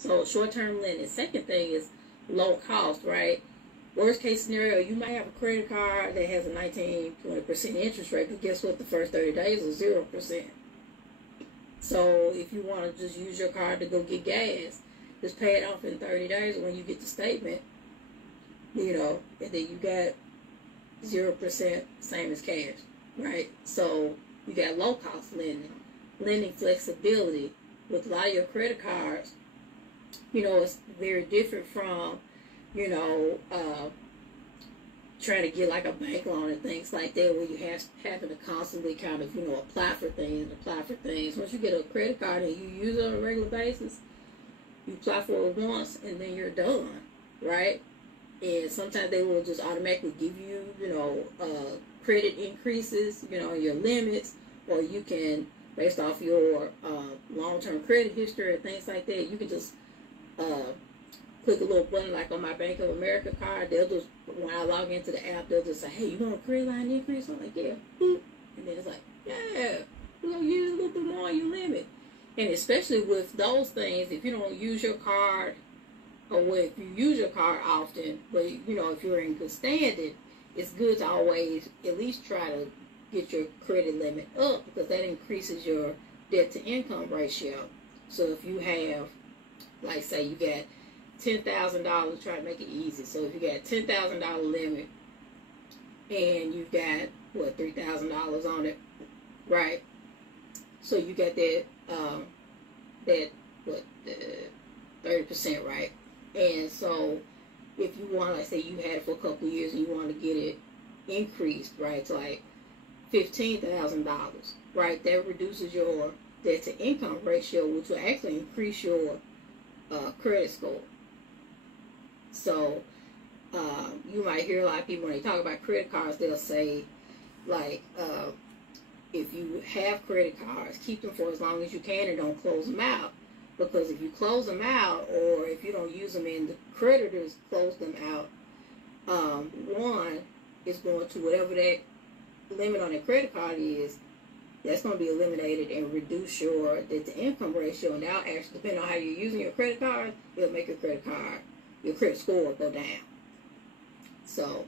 So short-term lending. Second thing is low cost, right? Worst case scenario, you might have a credit card that has a 19-20% interest rate, but guess what? The first 30 days is 0%. So if you want to just use your card to go get gas, just pay it off in 30 days. When you get the statement, and then you got 0%, same as cash, right? So you got low cost lending flexibility. With a lot of your credit cards, it's very different from, trying to get like a bank loan and things like that, where you having to constantly kind of, apply for things. Once you get a credit card and you use it on a regular basis, you apply for it once and then you're done, right? And sometimes they will just automatically give you, credit increases, your limits, or you can, based off your long-term credit history and things like that, you can just click a little button like on my Bank of America card. They'll just, when I log into the app, they'll just say, hey, you want a credit line increase? I'm like, yeah. Boop. And then it's like, yeah, we're going to use a little bit more on your limit. And especially with those things, if you don't use your card, or if you use your card often, but, if you're in good standing, it's good to always at least try to get your credit limit up, because that increases your debt-to-income ratio. So if you have, like, say you got $10,000, try to make it easy. So if you got $10,000 limit and you've got $3,000 on it, right? So you got that 30%, right? And so if you want, like, say you had it for a couple of years and you want to get it increased, right, to like $15,000, right? That reduces your debt to income ratio, which will actually increase your credit score. So you might hear a lot of people when they talk about credit cards, they'll say, like, if you have credit cards, keep them for as long as you can and don't close them out. Because if you close them out, or if you don't use them and the creditors close them out, one is going to whatever that limit on the credit card is, that's going to be eliminated and reduce your debt-to-income ratio. And now, actually, depending on how you're using your credit card, it'll make your credit score go down. So